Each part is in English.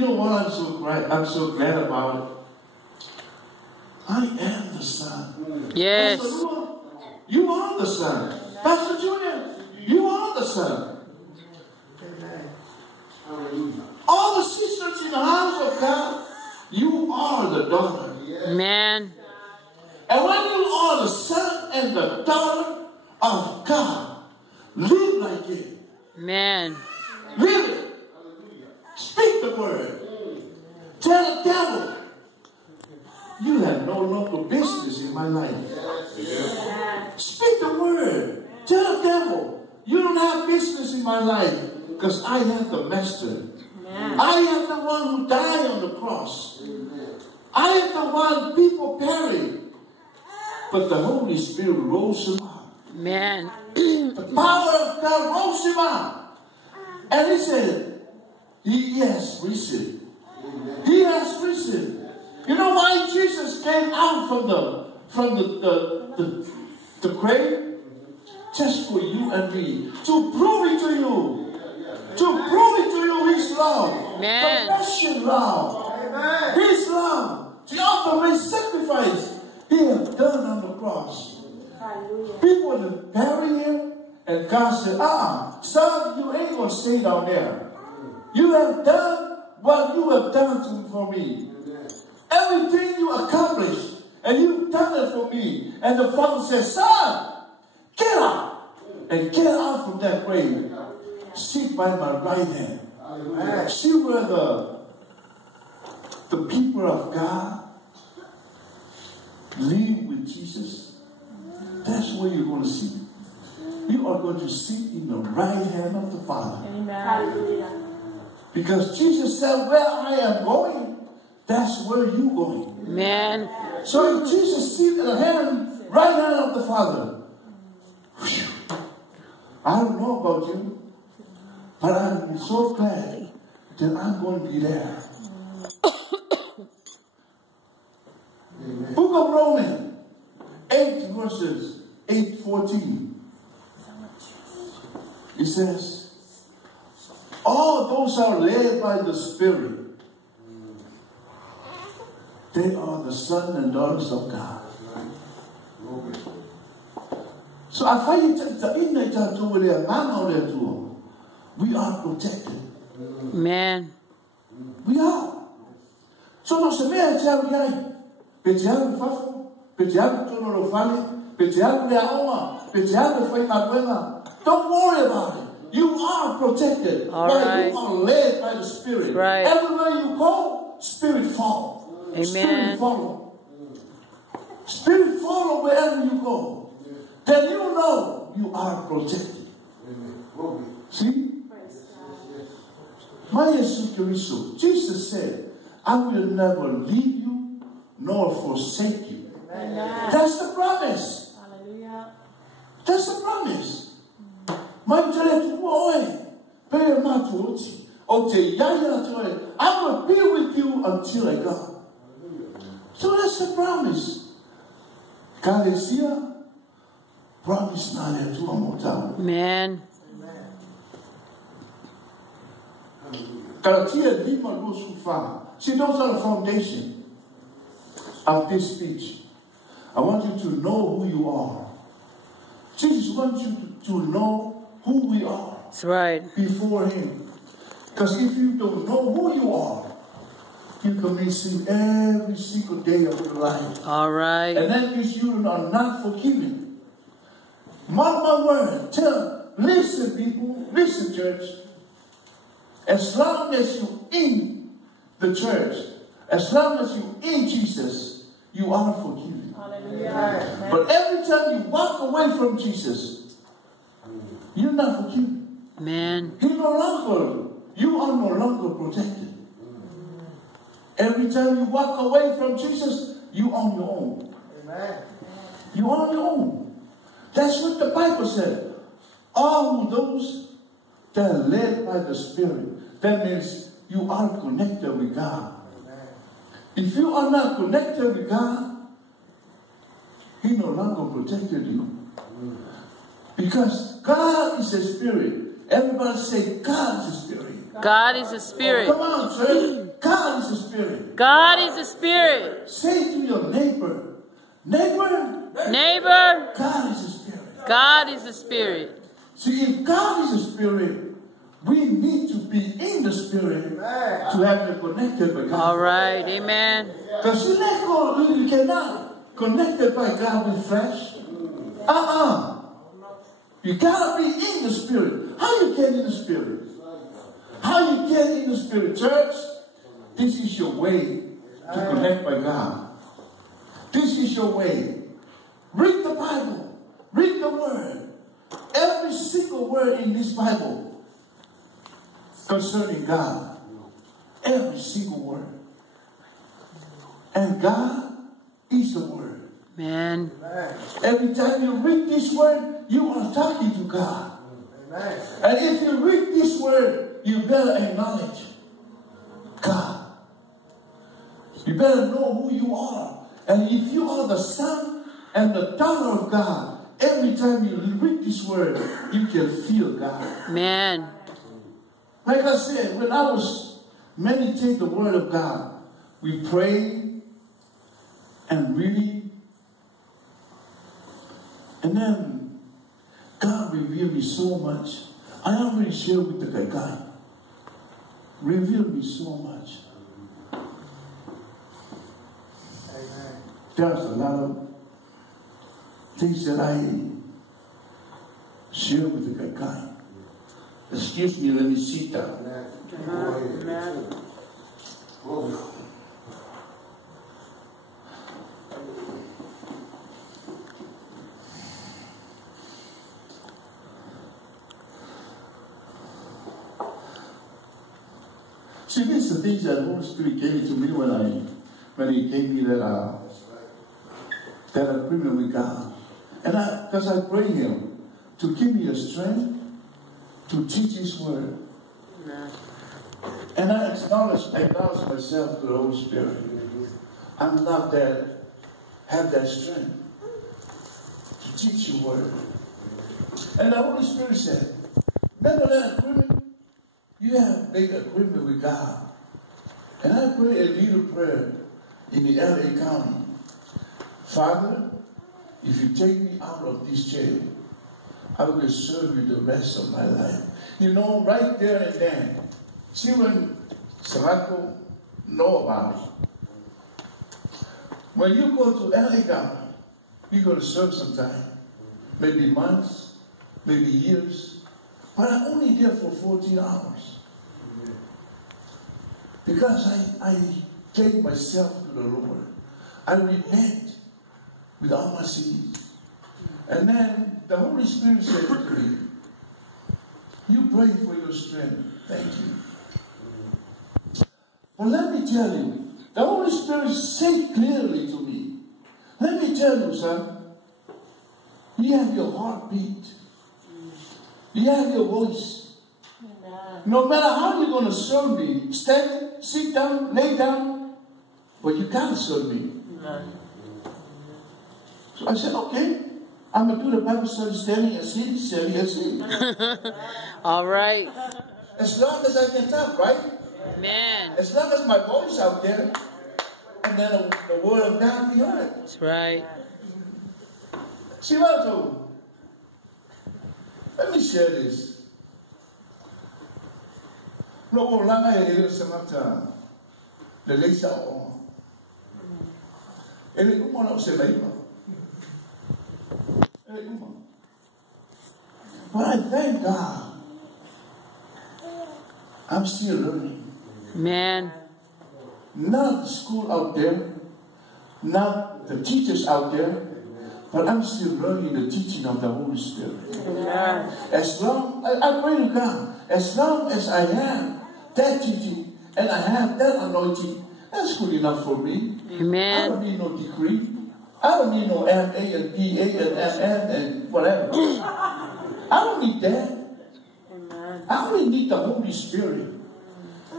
You know what I'm so glad about? I am the Son. Yes. Pastor Lua, you are the Son. Pastor Junior, you are the Son. All the sisters in the house of God, you are the daughter. Amen. And when you are the son and the daughter of God, live like it. Amen. Live it. Speak the word. Tell the devil, you have no longer business in my life. Speak the word. Tell the devil, you don't have business in my life because I am the master. I am the one who died on the cross. I am the one people buried. But the Holy Spirit rose him up. Amen. The power of God rose him up. And he said, he has risen. He has risen. You know why Jesus came out from the grave? Just for you and me. To prove it to you. To prove it to you his love. Amen. The passion love. Amen. His love. The ultimate sacrifice he has done on the cross. People have buried him, and God said, son, you ain't going to stay down there. You have done what you have done for me. Everything you accomplished, and you've done it for me. And the Father says, son, get out. And get out from that grave. Sit by my right hand. See where the people of God live with Jesus. That's where you're going to see. You are going to sit in the right hand of the Father. Amen. Because Jesus said, where I am going, that's where you're going. Amen. So if Jesus sits in the right hand of the Father, I don't know about you, but I'm so glad that I'm going to be there. Book of Romans 8 verses 8-14. It says, all those are led by the Spirit. They are the sons and daughters of God. So I find we are protected. Amen. We are. So no se me echa viai. Peteado fafo, peteado tono lo fale, peteado le aoma, peteado foi manuela. Don't worry about it. You are protected. All Why? right. You are led by the Spirit. Right. Everywhere you go, Spirit follow. Amen. Spirit follow. Spirit follow wherever you go. Then you know you are protected. See? Jesus said, I will never leave you nor forsake you. Amen. That's the promise. Hallelujah. That's the promise. I will be with you until I go. So that's the promise. Galatia, promise not there to one more time. Amen. Galatia Lima Lusufa. See, those are the foundation of this speech. I want you to know who you are. Jesus wants you to know who we are. That's right. Before him. Because if you don't know who you are, you can miss him every single day of your life. All right. And that means you are not forgiven. Mark my word. Listen, people. Listen, church. As long as you're in the church, as long as you're in Jesus, you are forgiven. Hallelujah. But every time you walk away from Jesus, you're not forgiven. Amen. You are no longer protected. Every time you walk away from Jesus, you on your own. Amen. You are on your own. That's what the Bible said. All those that are led by the Spirit, that means you are connected with God. Amen. If you are not connected with God, he no longer protected you. Because God is a spirit. Everybody say, God is a spirit. God is a spirit. Come on, church. God is a spirit. Say to your neighbor, neighbor, Neighbor, God is a spirit. God is a spirit. See, if God is a spirit, we need to be in the spirit to have it connected with God. All right. Amen. Because you cannot connect it by God with flesh. You gotta be in the spirit. How you get in the spirit? How you get in the spirit, church? This is your way to connect by God. This is your way. Read the Bible. Read the Word. Every single word in this Bible concerning God. Every single word. And God is the Word. Man. Every time you read this Word, you are talking to God. And if you read this Word, you better acknowledge God. You better know who you are. And if you are the son and the daughter of God, every time you read this Word, you can feel God. Man. Like I said, when I was meditating the Word of God, we prayed and really, and then God revealed me so much. I already shared with the guy. Revealed me so much. Amen. There's a lot of things that I share with the guy. Excuse me, let me sit down. Amen. See, these are the things that the Holy Spirit gave it to me when He gave me that agreement with God. And because I pray Him to give me a strength to teach His Word. Amen. And I acknowledge myself to the Holy Spirit. I'm not there, have that strength to teach Your Word. And the Holy Spirit said, remember that agreement? You have made an agreement with God. And I pray a little prayer in the LA County. Father, if you take me out of this jail, I will serve You the rest of my life. You know, right there and then. See, when Saraco know about it. When you go to LA County, you're going to serve some time. Maybe months, maybe years. But I'm only there for 14 hours. Because I gave myself to the Lord. I repent with all my sins. And then the Holy Spirit said to me, you pray for your strength. Thank you. But let me tell you, the Holy Spirit said clearly to me, let me tell you, son, you have your heartbeat. You have your voice. No matter how you're going to serve me, stand, sit down, lay down, but you can't serve me. So I said, okay, I'm going to do the Bible study standing and sitting, standing and sitting. All right. As long as I can talk, right? Amen. As long as my voice out there, and then the Word of God behind it. That's right. See what I told? Let me share this. No longer a semata. The laser on. And it won't say like but I thank God. I'm still learning. Man. Not the school out there, not the teachers out there, but I'm still learning the teaching of the Holy Spirit. Amen. As long, I pray to God, as long as I have that teaching and I have that anointing, that's good enough for me. Amen. I don't need no degree. I don't need no MA and PA and MN and whatever. I don't need that. Amen. I only need the Holy Spirit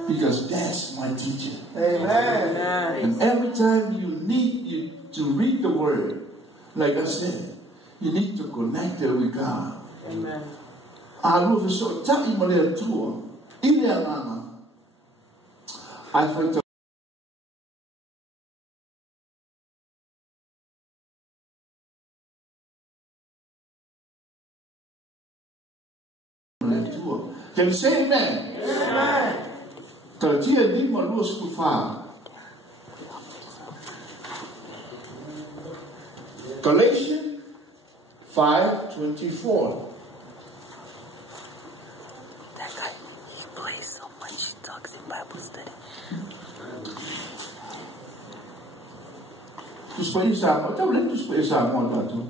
because that's my teacher. Amen. And every time you need to read the Word, like I said, you need to connect it with God. Amen. I love so tell him a little tour. I Can you say amen? Amen. Galatia 5:25. Galatians 5:24. That guy, he plays so much. He talks in Bible study. Terus pa isa mo. Tahu lang terus pa isa mo dato.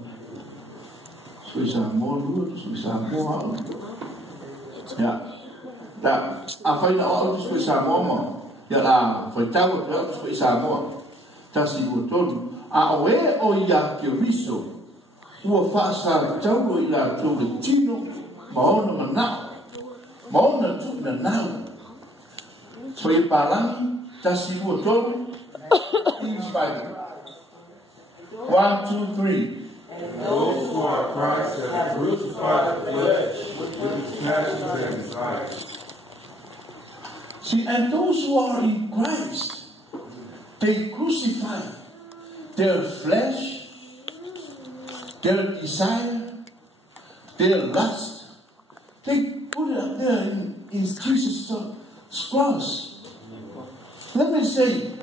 So isa mo dulu, terus isa mo. Ya. Da, apa yang awak terus pa isa mo. Ya lah, foi tahu terus pa isa mo. Tas iguton. Awe o ia ke riso. Ua fasa tau ila tu tino. Maona mana. Maona tu na nau. So i palang tas iguton. English Bible. 1, 2, 3. And those who are Christ have crucified the flesh with its passions and desires. See, and those who are in Christ, they crucify their flesh, their desire, their lust. They put it up there in Jesus' cross. Let me say,